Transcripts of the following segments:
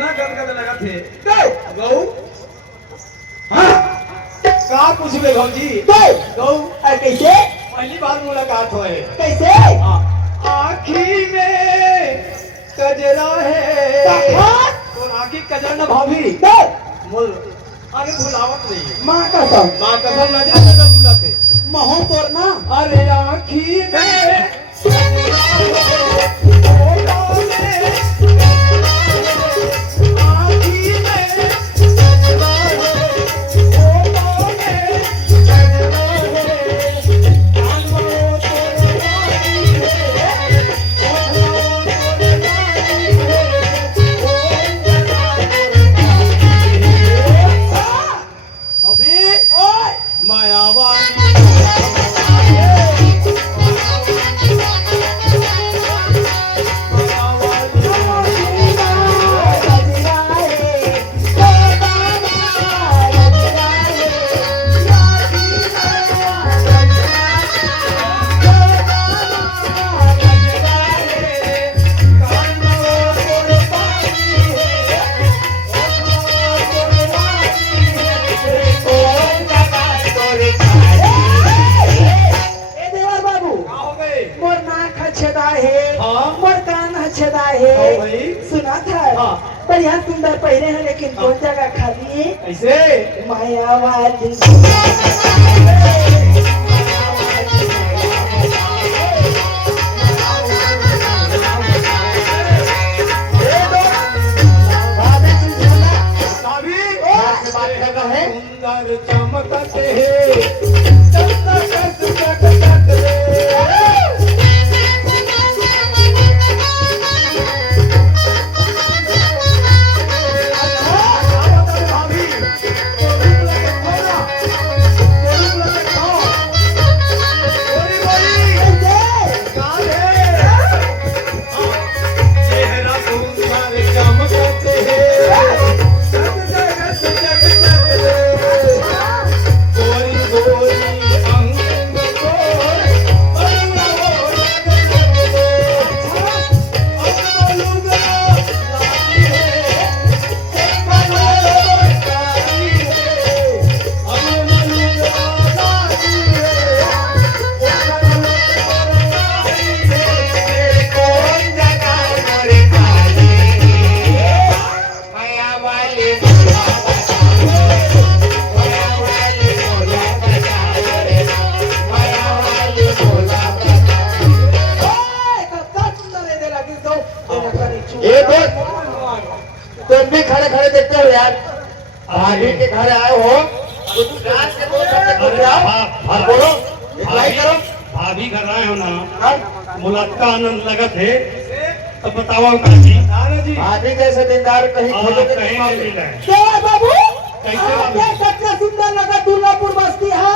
इतना गदगद लगा थे गौ हाँ का पूछ ले भौजी गौ कैसे पहली बार मुलाकात हुए कैसे आँखी में कजरा है और आँखी कजर न भाभी बोल अरे भुलावत नहीं माँ कसम नजर नजर बुलाते महो तोड़ना अरे आँखी में सुना था बढ़िया सुंदर पहने हैं लेकिन कौन जगह खाली है ऐसे मायावादी सुंदर चमकते तुम भी खड़े खड़े देखते हो यार भाभी के घर आए हो बोलो करो भाभी घर आए हो ना मुलाकात आनंद लगत है अब बताओ जी भाभी कैसे दीदार कहीं खोजो कहीं नहीं मिला है क्या बाबू कैसे बाबू कितना सुंदर लगा दुर्गापुर बस्ती है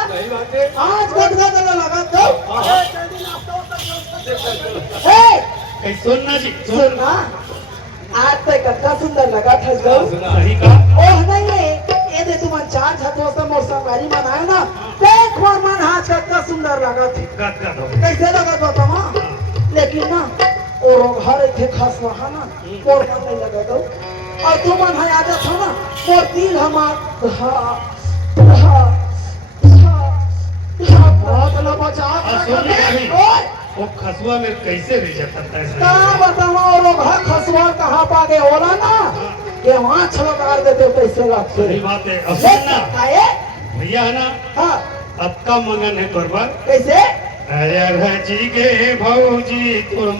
आज गदगद लगा तो सुनना जी सुनना आज तक कितना सुंदर लगा था सही का ओह नहीं है ये दे तुम चार छतों से मोर संगारी मनाए ना देख मोर मन आज कितना सुंदर लगा थी कैसे लगा बताओ लेकिन ना और घर थे खास वहां ना मोर मन नहीं लगा दो और तुम मन है आजा था ना मोर दिल हमार बहुत ना बचा वो खसुआ में कैसे भेजा करता है का बताओ और घर खसुआ कहाँ पागे होला ना कि वहाँ छलकार देते कैसे लगते सही बात है अब सुनना भैया है ना हाँ अब का मंगन है तोर पर कैसे अरे जी के भौजी तोर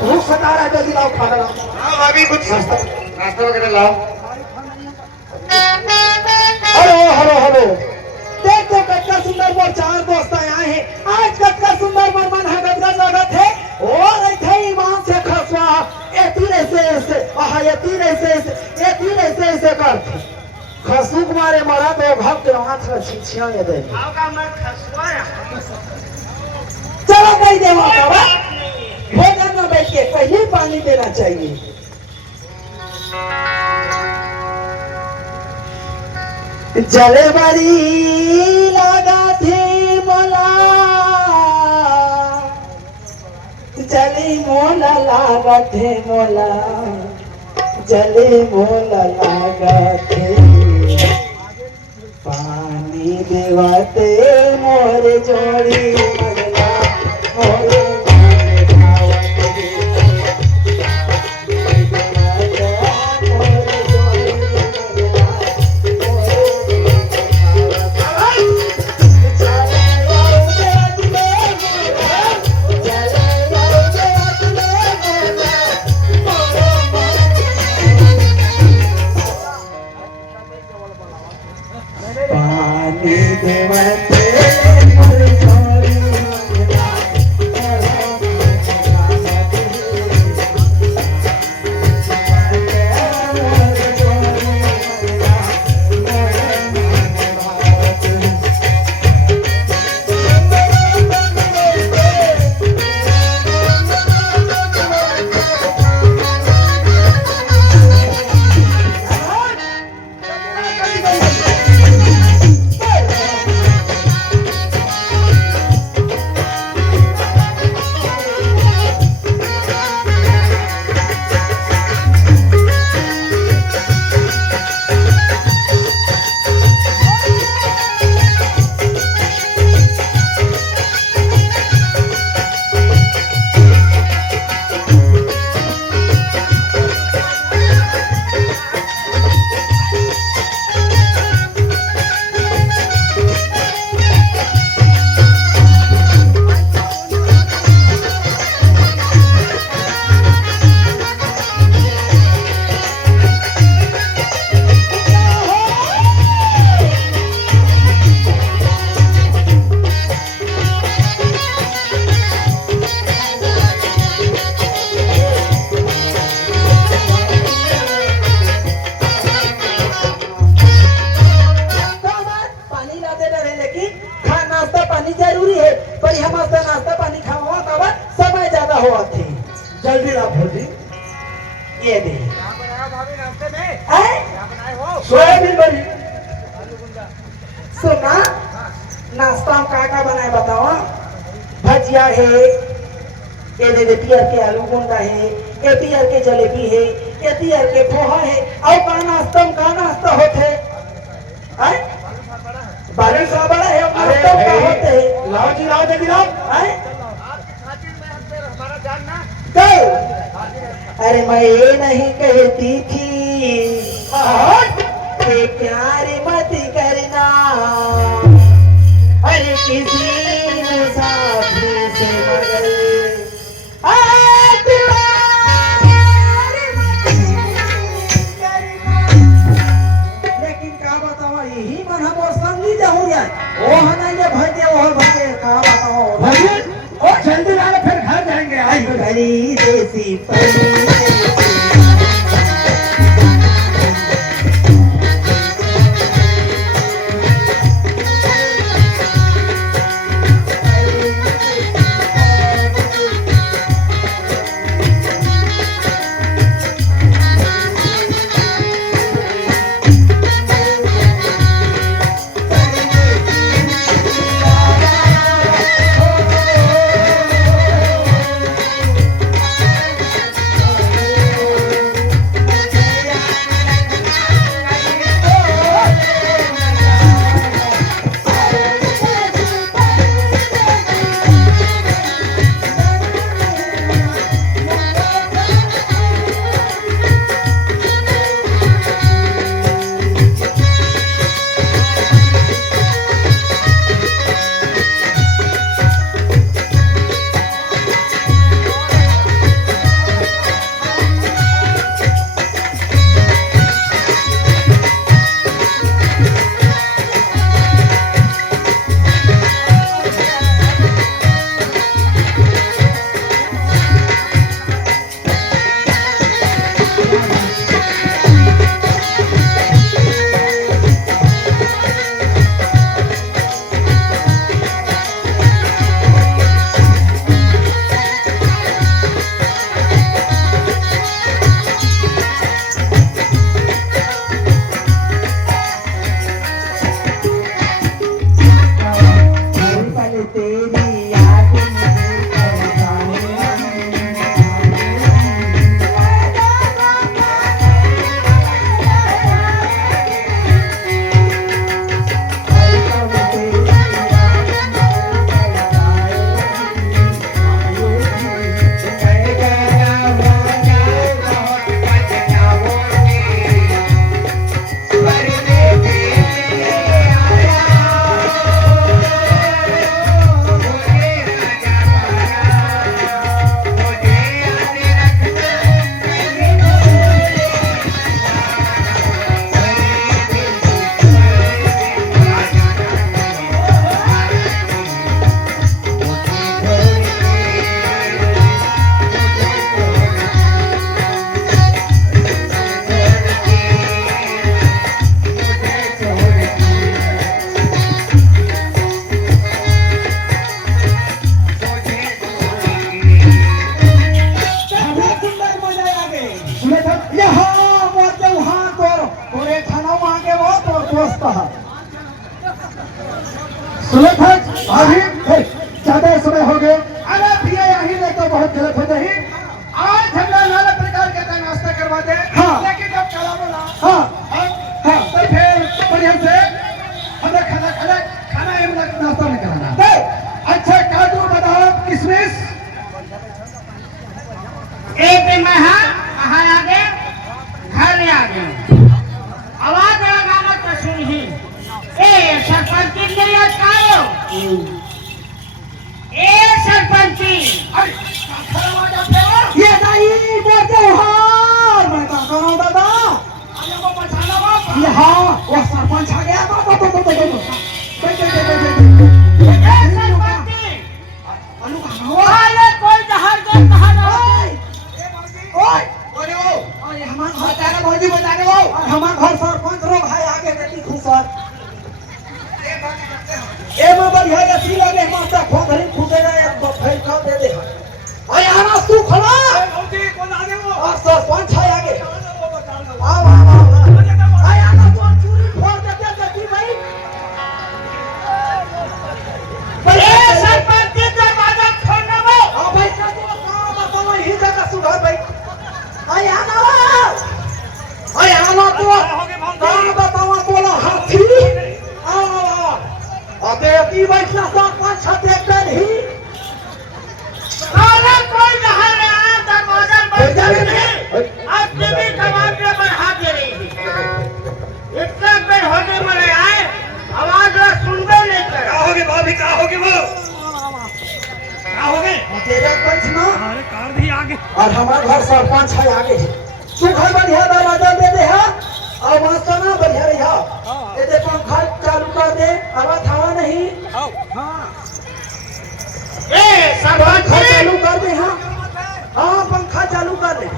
भूख सता रहा है, जल्दी लाओ खाना लाओ। हाँ भाभी कुछ नाश्ता वगैरह लाओ। हेलो हेलो हेलो, देख तो कटका सुंदर मोर चार दोस्त आए हैं। आज कटका सुंदर मोर मन है गदगद लगत है और ऐसे ईमान से खसवा ए तीरे से आहा ये तीरे से कर खसूक मारे मरा तो भक्त हाथ में छिछिया ये दे। आपका मैं खसवाया चलो कहीं देवा बाबा, भोजन में बैठ के पहले पानी देना चाहिए। जले बड़ी लगा थे मोला, जले मोला लगा थे मोला, जले मोला लगा थे पानी देवाते मोर जोड़ी मगला मोरे पानी देवते मोर जोड़ी मगला जल्दी ला भोजी ये दे। सोयाबीन बड़ी सुना नाश्ता में का बनाए बताओ। भजिया है, ये दे पियर के आलू गुंडा है, ये पियर के जलेबी है, ये पियर के पोहा है। और का नाश्ता में का नाश्ता होते बारिश सा बड़ा है नाश्ता का होते है। लाओ जी लाओ जल्दी लाओ। अरे मैं ये नहीं कहती थी कि प्यार मत करना, अरे किसी मुसाफिर से मगर लेकिन का बताओ यही मन हम समझी जाऊँ यार वो हनाइए भजे वो भजे का बताओ भजे और जल्दी लाना फिर घर जाएंगे। आई घड़ी देसी परी कहा सुनो था अभी ज्यादा समय हो गए। अरे भैया यही नहीं तो बहुत गलत हो जाए। आज हम नाना प्रकार के नाश्ता करवा दे। हाँ। लेकिन जब चला बोला हाँ हाँ तो फिर बढ़िया से हमें खाना एवं नाश्ता नहीं कराना। दे अच्छा काजू बादाम किशमिश एक दिन मैं हाँ आगे घर में आ गया आवाज लगा मत तो सुन ही ए सरपंच के लिए कायो ए सरपंच ये नहीं बोलते हार मैं क्या करूं दादा ये हाँ वो सरपंच आ गया ए सरपंच अरे कोई जहर दे कहां ना ओए अरे हमार घर सरपंच रो भाई आगे बेटी खुसर ए मां बढ़िया ऐसी लगे माता खोदरी खुदेगा एक फेर कर दे दे अरे आना तू खड़ा और सरपंच है आगे आओ आय आना तू चूरी फोड़ दे बेटी भाई ए सरपंच के दरवाजा खोलना वो हां भाई का तू काम बताओ ही जगह सुधार भाई आय आना तू काम बताओ बोला हाथी आओ अबे अति बैठना सरपंच छते कर ही साला कोई जहर आया दरवाजा बंद करके अब भी टमाटर बढ़ा दे रही है इतना बेर होने वाले आए आवाज सुनबे नहीं कर होगे भाभी क्या होगे वो होगे तेरे पंच ना अरे कार भी आगे और हमारा घर सरपंच है आगे तू घर बढ़िया दरवाजा दे दे है और मस्त ना बढ़िया रहा ये दे पंखा चालू कर दे आवाज हवा नहीं ए सरपंच पंखा चालू कर दे हाँ पंखा चालू कर दे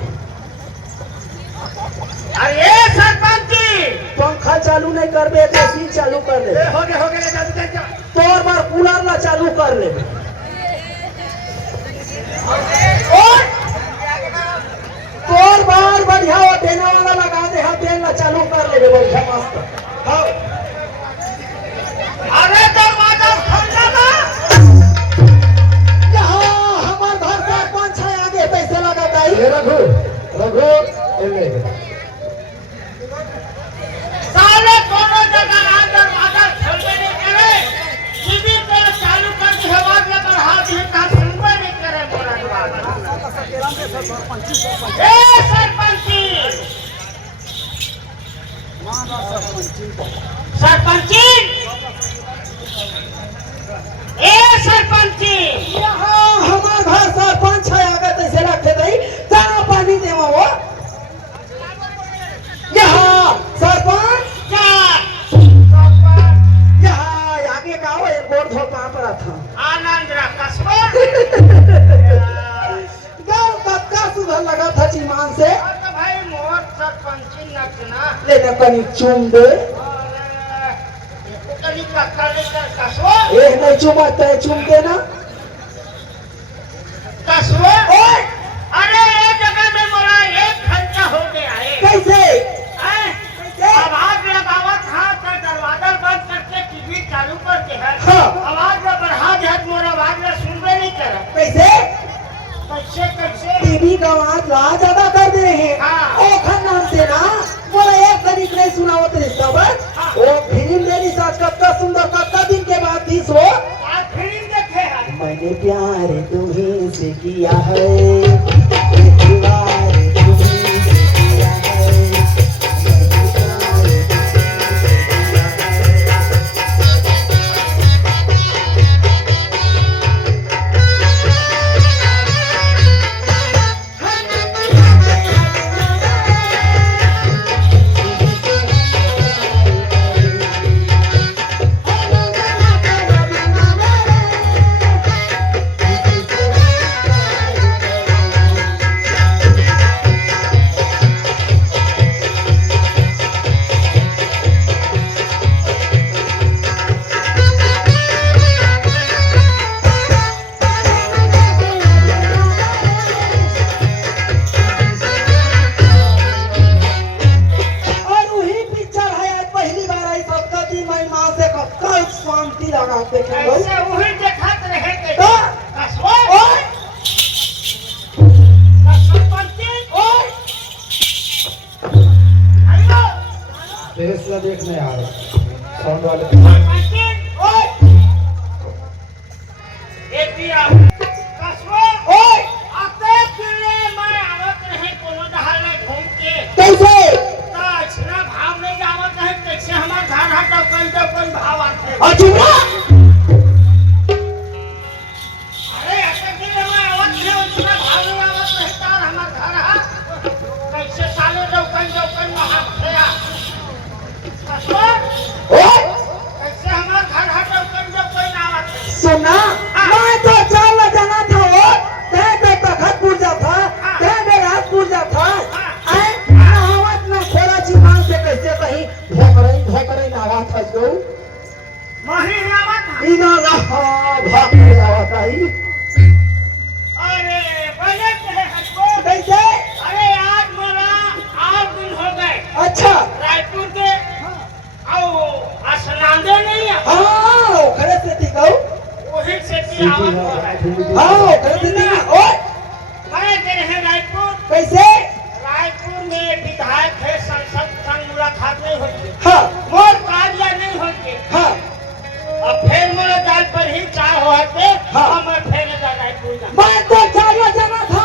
अरे सरपंच पंखा चालू नहीं कर दे एसी चालू कर दे हो गया तोर बार कूलर ला चालू कर ले और तोर बार बढ़िया वो देना वाला लगा दे हाँ देना चालू कर ले बढ़िया मस्त हाँ अरे दरवाजा खोलना ना यहाँ हमार घर सरपंच है आगे पैसे लगाता है रघु साले कोनो जगह आ दरवाजा खोलने नहीं करे टीवी पे चालू कर दी आवाज में बढ़ा दी का सुनबे नहीं करे मोरा ए सरपंच सरपंच ए सरपंच यहाँ हमार घर सरपंच है आगे पैसे रखे दई चारा पानी देवा वो यहाँ सरपंच यहाँ आगे का वो एक गोड़ धो कहाँ पर था आनंद रखसबो गाँव का सुधर लगा था चीमान से तो भाई मोर सरपंच नचना लेने कनी चूम दे कनी ककड़ी कर कसबो एक नहीं चुमत है चुम देना कसबो ओए अरे ये जगह में मोरा एक घंटा हो गया है कैसे आवाज लगावत था तो दरवाजा बंद करके टीवी चालू करते हैं हाँ। आवाज में बढ़ा दे मोर आवाज में सुनबे नहीं करे कैसे कैसे टीवी का आवाज ला ज्यादा कर दे हैं हाँ। ओखन नाम से ना बोला एक तरीक नहीं सुनावत है सब हाँ। वो फिल्म मेरी साथ कत्ता सुंदर कत्ता दिन के बाद थी सो आज फिल्म देखे हैं मैंने प्यार तुम्हीं से किया है प्यार तुम्हीं से किया है मैंने प्यार तुम्हीं से किया है शांति लगा देखे गौ ऐसे वही देखत रहे के तो कसवा ओए सरपंची ओए आइलो फैसला देखने आ रहा साउंड वाले सरपंची ओए एक दिया कसवा ओए आते फिरे मैं आवत रहे कोनो दहाड़ में घूम के कैसे तो इतना भाव नहीं आवत रहे कैसे हमार घर हटा कौन भाव आते अचुरा अरे ऐसे फिरे मैं आवत रहे उतना भाव नहीं आवत रहे तार हमार घर हा कैसे साले कौन भाव थे कसवा ओए कैसे हमार घर हटा कौन आवत है सुना मैं तो चाल जाना था वो तय तो तखतपुर जा था तय बेराजपुर जा था ऐ नहावत ना थोड़ा जीवन से कैसे कहीं भोकरई नागा फंस गई मही आवत है इना रहा भाग के आवत आई अरे बने के हटको कैसे अरे आज मोरा 8 दिन हो गए अच्छा रायपुर के आओ असनांदे नहीं है हाँ खड़े से थी गौ वही से की आवत हो है हाँ खड़े से थी ना ओए मैं गए हैं रायपुर कैसे रायपुर में विधायक है संसद संग मुलाकात नहीं होती हाँ मोर कार्य नहीं होती हाँ अब फिर मोरे जाल पर ही चाह होते हाँ। अब मैं फिर जा रायपुर जा मैं तो चाल जाना था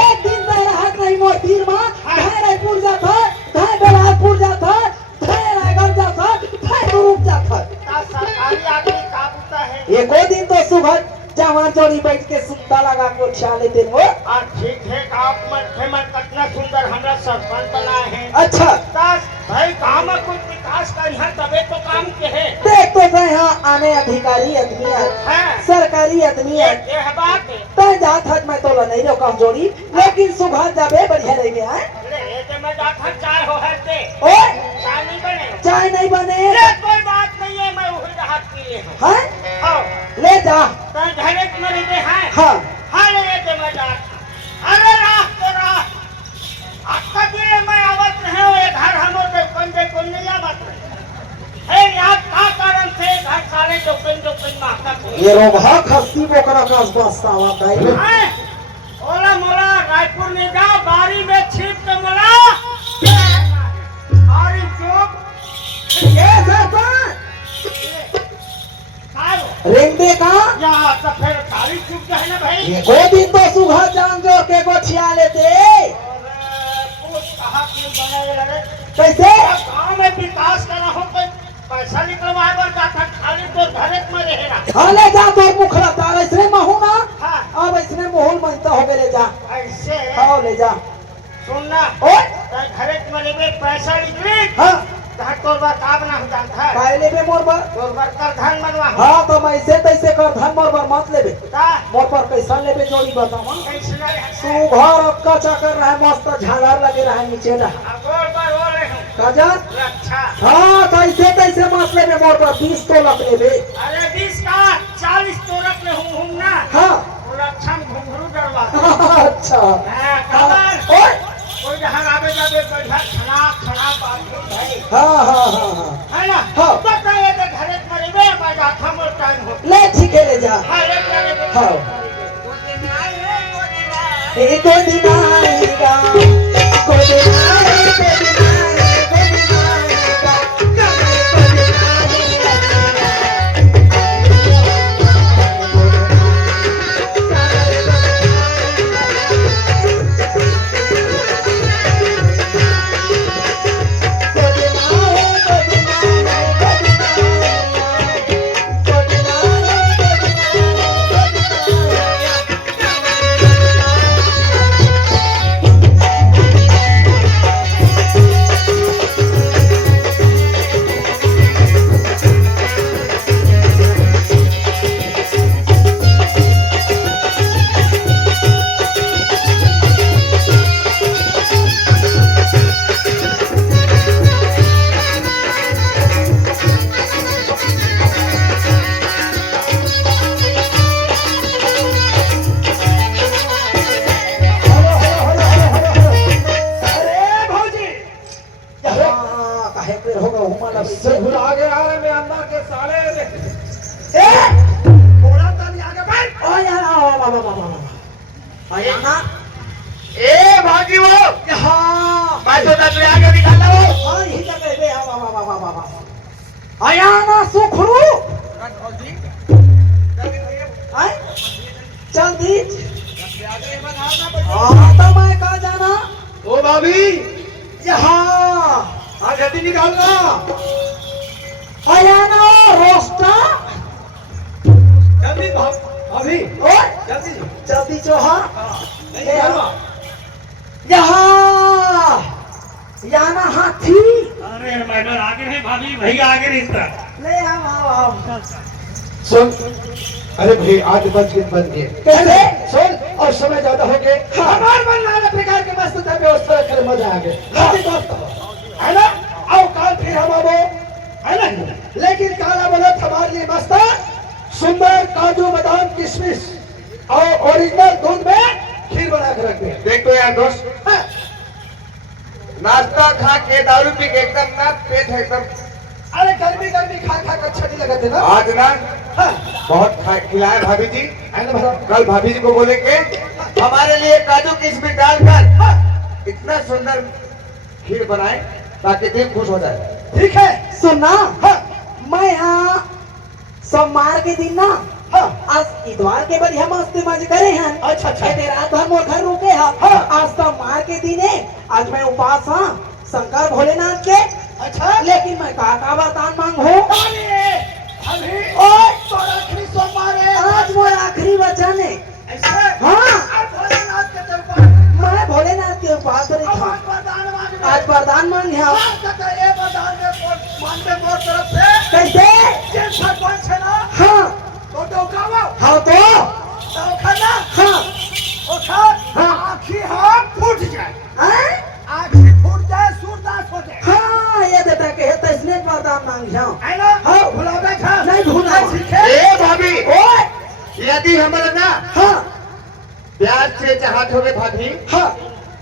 एक दिन नहीं रहा नहीं मोर तीर माँ धाय रायपुर जा था धाय बेलापुर जा था धाय रायगढ़ जा था धाय दुरुप जा था का सरकारी आदमी का बुता है एको दिन तो सुबह जहाँ चोरी बैठ के सुनता लगा को खिया लेते वो और ठीक है आप मन कितना सुंदर हमरा सरपंच बनाए हैं अच्छा दस भाई काम में कुछ विकास करिए तबे तो काम के है देख तो गए यहाँ आने अधिकारी आदमी है सरकारी आदमी है ये है बात है तय जात हट मैं तो नहीं रो कमजोरी लेकिन सुबह जाबे बढ़िया रह गया है ले ते मैं जाता चाय हो है ते ओए चाय नहीं बने चाय नहीं बने ये कोई बात नहीं है मैं वही राहत के लिए हूँ हैं आओ ले जा तो घरे में रहते हैं हाँ हाँ ले ते मैं जाता अरे राह तो राह आपका दिए मैं आवत रहे हो ये घर हम कौन नहीं आवत रहे है यार का कारण से घर सारे जो मांगता ये रोबा खस्ती बोकरा का बस्ता आवत है हैं? ओला मोला रायपुर में जाओ बारी में छिप के मोला बारी चौक ये सरपंच खाओ रेंदे का या तो फिर बारी चुप जाए ना भाई ये दो दिन तो सुबह जान जो के को छिया लेते और कुछ कहा कि बनाए लगे कैसे गांव में विकास करा हो कोई पैसा निकलवाए बर जाता खाली तो घरे में रहेगा हाले जा तो मुखरा तार इसने महू ना हाँ अब इसने मोहल मनता हो गए ले जा ऐसे आओ ले जा सुनना ओए घरे में लेवे पैसा निकले हाँ तहाँ तोर बार काम ना हो जाता है काय लेबे मोर पर तोर बार कर धन बनवा हाँ तो मैं ऐसे तैसे कर धन मोर पर मत लेबे ता मोर पर कैसा लेबे जोड़ी बतावा कैसे लगे तू घर अक्का चकर रहा है मस्त झालर लगे रहा है नीचे रहा गोर पर हो रहे हूँ काजल रक्षा हाँ कैसे कैसे मत लेबे मोर पर 20 तो लग लेबे अरे 20 का 40 तो रख ले हूँ ना हाँ रक्षा में घुंघरू डरवा अच्छा हाँ, खबर ओए कोई जहाँ आवे जावे बढ़िया खराब बात भाई हाँ हाँ हाँ हाँ है ना हाँ। तो कहे तो घरे मरेबे मैं जाता मोर टाइम हो ले छिके ले जा हाँ एक करे हाँ। एक दिन आएगा कोई दिन आएगा कोई दिन आएगा कोई दिन आएगा कोई है फिर होगा हुमाला से भुला गया रे मैं अंदर के साले रे ए थोड़ा ताली आगे बैठ ओ यार बाबा आया ना ए भागी वो हाँ मैं तो तब आगे निकाल ला वो हाँ ही तक है बे बाबा आया ना सुखरू आए चल दीज हाँ तो मैं कहा जाना ओ भाभी यहाँ आगे भी निकालना आया ना रोस्टा जल्दी भाभी और जल्दी जल्दी जो हाँ नहीं निकालना यहाँ यहाँ ना हाथी अरे मैडम आगे नहीं भाभी भैया आगे नहीं था ले आओ सुन अरे भाई आज बच गए कैसे सुन और समय ज्यादा हो गए हमार मन नाना प्रकार के मस्त था व्यवस्था कर मजा आ गए हाथी दोस्त है ना आओ कल फिर हम आवो है ना लेकिन काला बलत हमारे लिए मस्त सुंदर काजू बादाम किशमिश और ओरिजिनल दूध में खीर बना कर रखते हैं देखो यार दोस्त नाश्ता खा के दारू पी के एकदम ना पेट है एकदम अरे गर्मी गर्मी खा खा कर अच्छा नहीं लगते ना आज ना हाँ, बहुत खिलाए भाभी जी है ना भला? कल भाभी जी को बोले के हमारे लिए काजू किशमिश डालकर इतना सुंदर खीर बनाए ताकि दिल खुश हो जाए ठीक है सुनना हाँ, मैं यहाँ सोमवार के दिन ना हाँ, आज इतवार के बढ़िया मस्ती मज करे हैं अच्छा, अच्छा। ये रात भर मोर घर रुके हैं हाँ। आज सोमवार के दिन है आज मैं उपास हाँ शंकर भोलेनाथ के अच्छा लेकिन मैं का वरदान मांगू अरे अभी ओए तो आखिरी सोमवार है आज मोर आखिरी वचन है ऐसे हाँ अब भोलेनाथ के दरबार मैं भोलेनाथ के उपास करे अब था आज वरदान मांगने आज वरदान मांगे हाँ हाँ, कहता है, ये वरदान में मांगने मोर तरफ से कैसे जे सरपंच है ना हाँ तो डोकावा हाँ तो तो खाना हाँ उठा हाँ। आँखी हाथ फूट जाए हैं? आँखी फूट जाए सूरदास हो जाए हाँ ये देता के है तो इसने वरदान मांग जाओ है ना हाँ। भुलावे खा नहीं भुलावा। ठीक है ए भाभी ओए यदि हमारा ना हाँ प्यार से चाहत होगे भाभी हाँ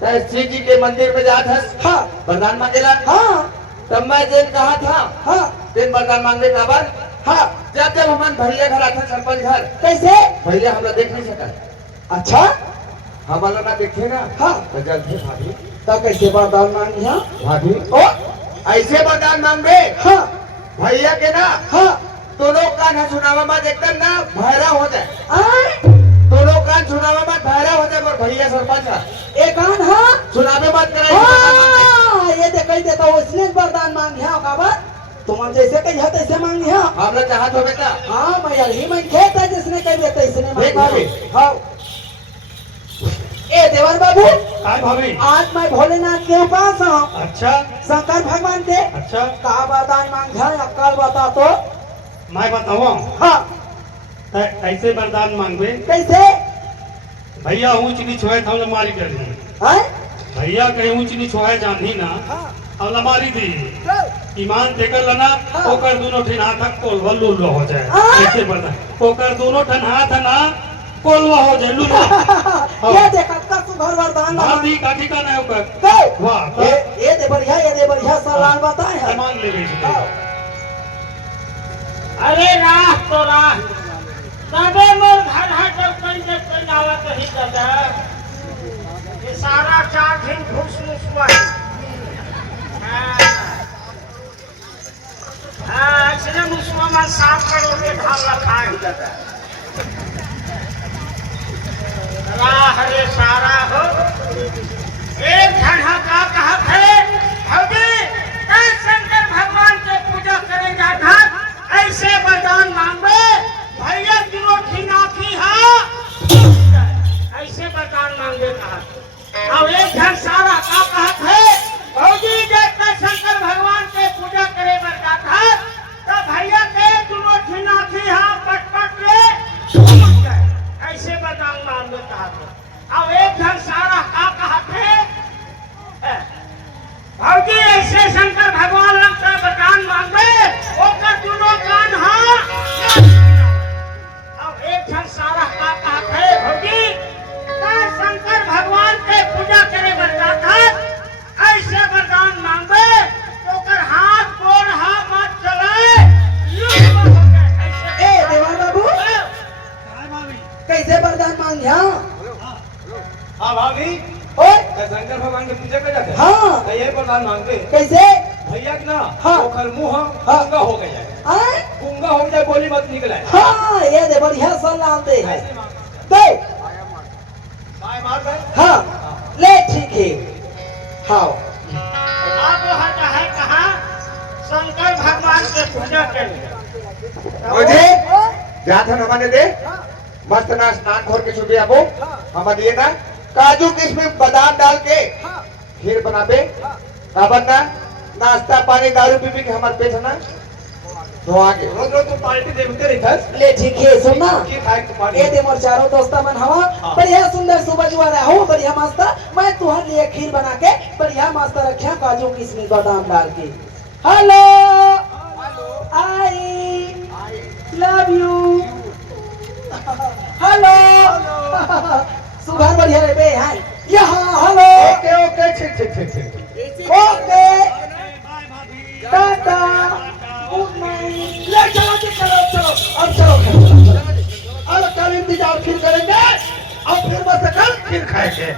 तो शिव जी के मंदिर में जात हस हाँ वरदान मांगेला हाँ तब मैं जेन कहा था हाँ तेन वरदान मांगने का बार हाँ जब जब हमारे भैया घर आता सरपंच घर कैसे भैया हमरा देख नहीं सका अच्छा हमारा ना देखे ना हाँ तो जल्दी भाभी तो कैसे वरदान मांगी हाँ भाभी ओ ऐसे वरदान मांगे हाँ भैया के ना हाँ दोनों कान है सुनावा मत एकदम ना भैरा हो जाए आए दोनों कान सुनावा मत भैरा हो जाए पर भैया सरपंच है एक आन हाँ सुनावे मत करे हाँ ये देख कही देता उसने वरदान मांगी हाँ का बात तुम जैसे कही है तैसे मांगी हाँ हमरा चाहत हो बेटा हाँ मैं यही मैं खेत है जिसने कही देता इसने देख भाभी। मांगी हाँ ए देवर बाबू काय भाभी आज मैं भोलेनाथ के पास हूँ अच्छा शंकर भगवान के अच्छा का वरदान मांग है अक्कल बता तो मैं बताऊँ हाँ ऐसे वरदान मांगबे कैसे भैया ऊंच नीच होए तो हम मारी कर दी है भैया कहीं ऊंच नीच होए जानी ना हाँ हम मारी दी ईमान देकर लना हाँ। ओकर दोनों ठन हाथ कोलवा लुल्लो हो जाए हाँ। ऐसे वरदान ओकर दोनों ठन हाथ ना कोलवा हो जाए लुल्लो ये देख का सुघर वरदान लगा भाभी का ठिकाना है ओकर दे वाह तो ये दे बढ़िया सवाल बताए है सामान ले गई हाँ। अरे राह तो राह तबे मोर घर है जब कहीं आवत ही दादा ये सारा चार दिन घुस मुस हुआ हाँ इसने मुसवा में साफ करो के ढाल रखा है दादा राह रे सारा हो एक घड़ा का कहा है हौदी शंकर भगवान के पूजा करेगा घर ऐसे वरदान मांगे भैया दिनो ठीनाथी है ऐसे वरदान मांगे कहा और एक घर सारा का कहत है भौजी जब शंकर भगवान के पूजा करे बरका था तो भैया के दिनो ठीनाथी है पटपट ले ऐसे वरदान मांगे कहा और एक घर सारा का कहत है वरदान मांगते कैसे भैया की ना हाँ। ओखर मुंह हाँ। गूंगा हो गया आए गूंगा हो जाए बोली मत निकले हाँ ये दे बढ़िया सलाह दे है ऐसे मांगते दे बाय मार दे हाँ ले ठीक है हाँ आप वहाँ है कहाँ शंकर भगवान के पूजा के लिए मुझे जा था हमारे दे मस्त ना स्नान खोर के छुट्टी आपो हमारे लिए ना काजू किशमिश बादाम डाल के खीर बनाबे काबर ना नाश्ता पानी दारू पी पी के हमारे पेट है ना तो आगे रोज रोज तुम पार्टी देते रहते ले ठीक है सुनना की खाए तो पानी ये दे मोर चारों दोस्ता मन हवा हाँ। बढ़िया सुंदर सुबह जुआ रहा हो बढ़िया मस्त मैं तुहर लिए खीर बना के बढ़िया मस्त रखिया काजू किशमिश बादाम डाल के hello I love you hello सुबह बढ़िया रे बे हाय यहाँ हेलो ओके ओके ठीक ठीक ठीक ठीक ओके बाय भाभी टाटा गुड नाइट ले चलो जी चलो अब चलो अब कल इंतजार फिर करेंगे और फिर बस कल फिर खाएंगे